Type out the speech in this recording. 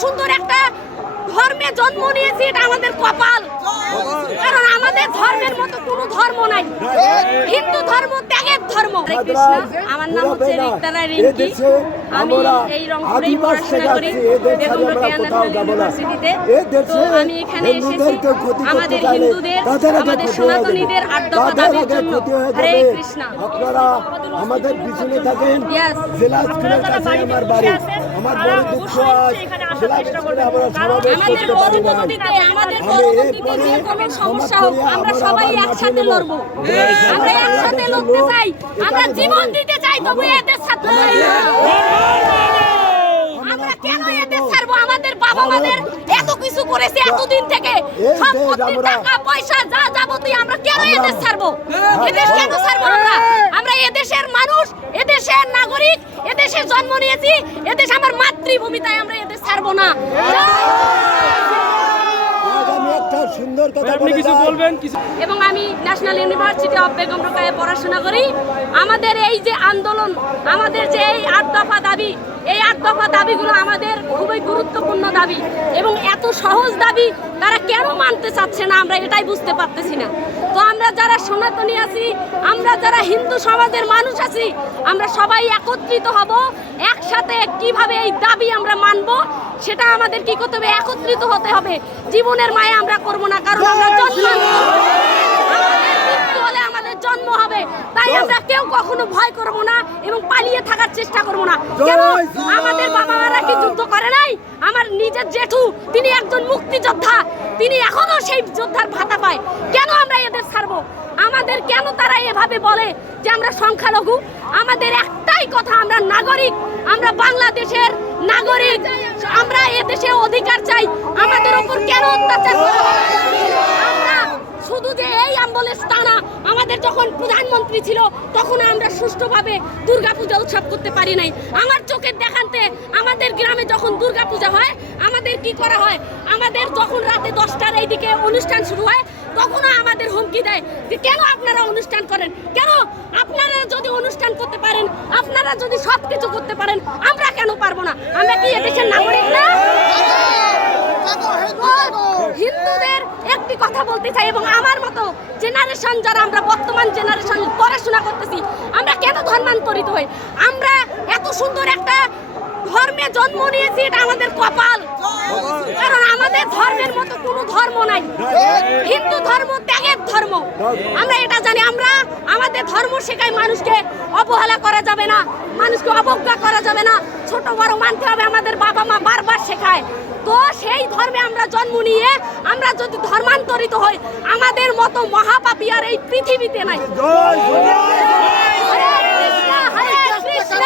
সুন্দর একটা ধর্মে জন্ম নিয়েছি, এটা আমাদের কপাল। কারণ আমাদের ধর্মের মতো কোনো ধর্ম নাই। হিন্দু ধর্ম ত্যাগের ধর্ম। আমার নাম হচ্ছে রিক্তারা রিঙ্কি। আমি এই রংপুরেই পড়াশোনা করি বেগমরোকেয়া ন্যাশনাল ইউনিভার্সিটিতে। তো আমি এখানে এসেছি আমাদের হিন্দুদের, আমাদের সনাতনীদের ৮ দফা দাবির জন্য। হরে কৃষ্ণ। আপনারা আমাদের পিছনে থাকেন। জেলা স্কুলের কাছে আমার বাড়ি। আমার বড় দুঃখ আজ জেলা স্কুলে আমরা সমাবেশ করতে পারি না। আমাদের পরবর্তীতে যে কোনো সমস্যা হোক আমরা সবাই একসাথে লড়বো। আমরা একসাথে লড়তে চাই, আমরা জীবন দিতে চাই, তবু এদের সাথে আমরা কেন এদের ছাড়বো? আমাদের বাবা মাদের এত কিছু করেছে এতদিন থেকে, সম্পত্তি টাকা পয়সা যা যাবতীয়, আমরা কেন এদের ছাড়বো? এদেশ কেন ছাড়বো? আমরা এদেশের মানুষ, এদেশের নাগরিক, এদেশে জন্ম নিয়েছি, এদেশ আমার মাতৃভূমি, তাই আমরা এদের ছাড়বো না। সুন্দর কথা বলবেন। এবং আমি ন্যাশনাল ইউনিভার্সিটি অফ বেগমরোকেয়ায় পড়াশোনা করি। আমাদের এই যে আন্দোলন, আমাদের যে এই ৮ দফা দাবি, এই ৮ দফা দাবিগুলো আমাদের খুবই গুরুত্বপূর্ণ দাবি এবং এত সহজ দাবি তারা কেন মানতে চাচ্ছে না, আমরা এটাই বুঝতে পারতেছি না। তো আমরা যারা সনাতনী আছি, আমরা যারা হিন্দু সমাজের মানুষ আছি, আমরা সবাই একত্রিত হব। একসাথে কিভাবে এই দাবি আমরা মানব, সেটা আমাদের কি করতে হবে? একত্রিত হতে হবে। জীবনের মায়া আমরা করব না, কারণ আমরা জন্ম, আমাদের মৃত্যু হলে আমাদের জন্ম হবে। তাই আমরা কেউ কখনো ভয় করব না এবং পালিয়ে থাকার চেষ্টা করব না। কেন? আমাদের বাবা মারা কি যুদ্ধ করে নাই? আমার নিজের জেঠু, তিনি একজন মুক্তিযোদ্ধা, তিনি এখনো সেই যোদ্ধার ভাতা পায়। কেন আমরা এদের ছাড়বো? আমাদের কেন তারা এভাবে বলে যে আমরা সংখ্যালঘু? আমাদের একটাই কথা, আমরা নাগরিক, আমরা বাংলাদেশের নাগরিক, আমরা এদেশে অধিকার চাই। আমাদের উপর কেন অত্যাচার করা হয়? আমরা শুধু যে এই অ্যাম্বুলেন্স তা না, আমাদের যখন প্রধানমন্ত্রী ছিল তখন আমরা সুষ্ঠুভাবে দুর্গাপূজা উৎসব করতে পারি নাই। আমার চোখের দেখান্তে আমাদের গ্রামে যখন দুর্গাপূজা হয়, আমাদের কি করা হয়? আমাদের যখন রাতে 10টার এইদিকে অনুষ্ঠান শুরু হয়, তখনও আমাদের হুমকি দেয় যে কেন আপনারা অনুষ্ঠান করেন? কেন? আপনারা যদি অনুষ্ঠান করতে পারেন, আপনারা যদি সব কিছু করতে পারেন, আমরা কেন পারবো না? আমরা কি এদেশের নাগরিক না? হিন্দুদের একটি কথা বলতে চাই, এবং আমার মতো জেনারেশন যারা, আমরা বর্তমান জেনারেশন পড়াশোনা করতেছি, আমরা কেন ধর্মান্তরিত হই? আমরা এত সুন্দর একটা ধর্মে জন্ম নিয়েছি, এটা আমাদের কপাল। কারণ আমাদের ধর্মের মতো কোনো ধর্ম নাই। হিন্দু ধর্ম ত্যাগের ধর্ম, আমরা এটা জানি। আমরা আমাদের ধর্ম শেখাই, মানুষকে অবহেলা করা যাবে না, মানুষকে অবজ্ঞা করা যাবে না, ছোট বড় মানতে হবে, আমাদের বাবা মা বারবার শেখায়। তো সেই ধর্মে আমরা জন্ম নিয়ে আমরা যদি ধর্মান্তরিত হই, আমাদের মতো মহাপাপী আর এই পৃথিবীতে নাই। হরে কৃষ্ণ, হরে কৃষ্ণ।